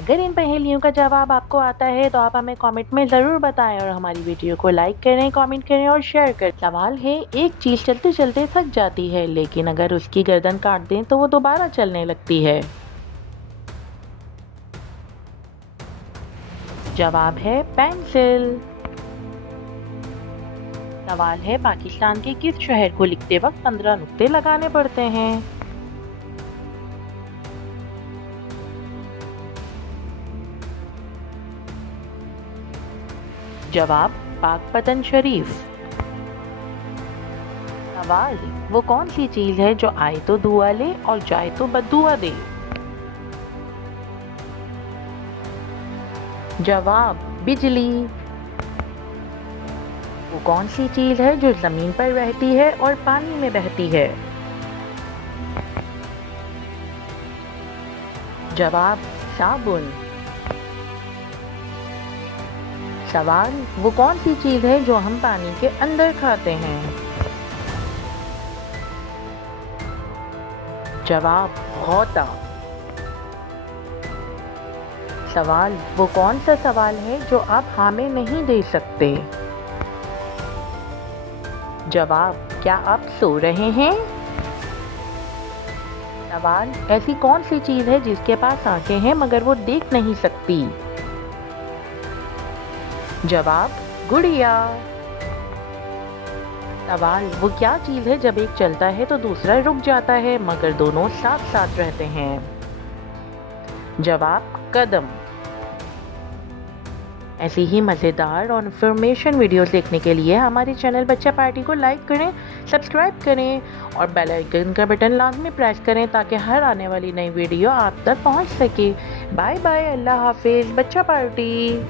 अगर इन पहेलियों का जवाब आपको आता है तो आप हमें कमेंट में ज़रूर बताएं और हमारी वीडियो को लाइक करें, कमेंट करें और शेयर करें। सवाल है, एक चीज़ चलते-चलते थक जाती है लेकिन अगर उसकी गर्दन काट दें तो वो दोबारा चलने लगती है। जवाब है पेंसिल। सवाल है, पाकिस्तान के किस शहर को लिखते वक्त 15 नुक्ते लगाने पड़ते हैं? जवाब पाकपतन शरीफ। सवाल, वो कौन सी चीज है जो आए तो दुआ ले और जाए तो बद्दुआ दे? जवाब बिजली। वो कौन सी चीज है जो जमीन पर रहती है और पानी में बहती है? जवाब साबुन। सवाल, वो कौन सी चीज है जो हम पानी के अंदर खाते हैं? जवाब गौता। सवाल, वो कौन सा सवाल है जो आप हाँ में नहीं दे सकते? जवाब, क्या आप सो रहे हैं? सवाल, ऐसी कौन सी चीज है जिसके पास आंखें हैं मगर वो देख नहीं सकती? जवाब गुड़िया। सवाल, वो क्या चीज है जब एक चलता है तो दूसरा रुक जाता है मगर दोनों साथ साथ रहते हैं? जवाब कदम। ऐसी ही मज़ेदार और इन्फॉर्मेशन वीडियोस देखने के लिए हमारे चैनल बच्चा पार्टी को लाइक करें, सब्सक्राइब करें और बेल आइकन का बटन लाजमी प्रेस करें ताकि हर आने वाली नई वीडियो आप तक पहुंच सके। बाय बाय, अल्लाह हाफिज़, बच्चा पार्टी।